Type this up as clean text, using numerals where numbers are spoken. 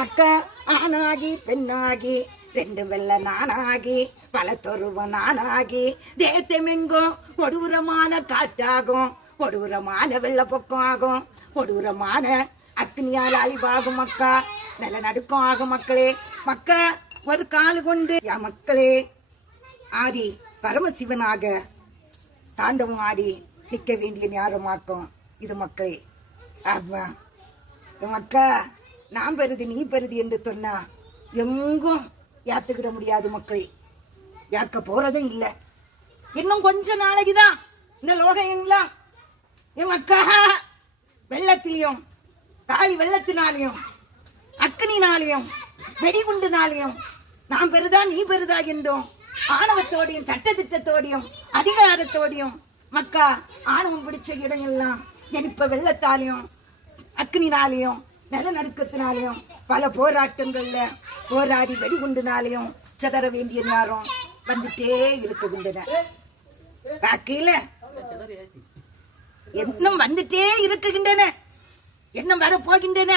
மக்க ஆணாகி பெண்ணாகி ரெண்டு வெள்ள நானாகி பல தொருவம் நானாகி தேத்தமெங்கும் கொடூரமான காத்தாகும், கொடூரமான வெள்ளப்பொக்கம் ஆகும், கொடூரமான அக்னியால் அழிவாகும் மக்கா, நில நடுக்கம் ஆகும் மக்களே. மக்க ஒரு காலு கொண்டு என் மக்களே ஆதி பரமசிவனாக தாண்டவம் ஆடி நிற்க வேண்டிய நேரமாக்கும் இது மக்களே. ஆமா மக்கா, நான் பெறுது நீ பெறுது என்று சொன்னா எங்கும் ஏத்துக்கிட முடியாது மக்களே, ஏற்க போறதும் இல்லை. இன்னும் கொஞ்ச நாளைக்குதான் இந்த லோகங்களா என் மக்கா வெள்ளத்திலையும் காலி வெள்ளத்தினாலையும் அக்னினாலையும் வெடிகுண்டுனாலையும் நான் பெறுதா நீ பெறுதா என்றும் ஆணவத்தோடையும் சட்டத்திட்டத்தோடையும் அதிகாரத்தோடையும் மக்கா ஆணவம் பிடிச்ச இடங்கள்லாம் இப்ப வெள்ளத்தாலையும் அக்னினாலையும் நிலநடுக்கத்தினாலையும் பல போராட்டங்கள்ல போராடி வெடிகுண்டுனாலையும் சிதற வேண்டிய நேரம் வந்துட்டே இருக்குகின்றன. பாக்கையில இன்னும் வந்துட்டே இருக்குகின்றன, இன்னும் வர போகின்றன.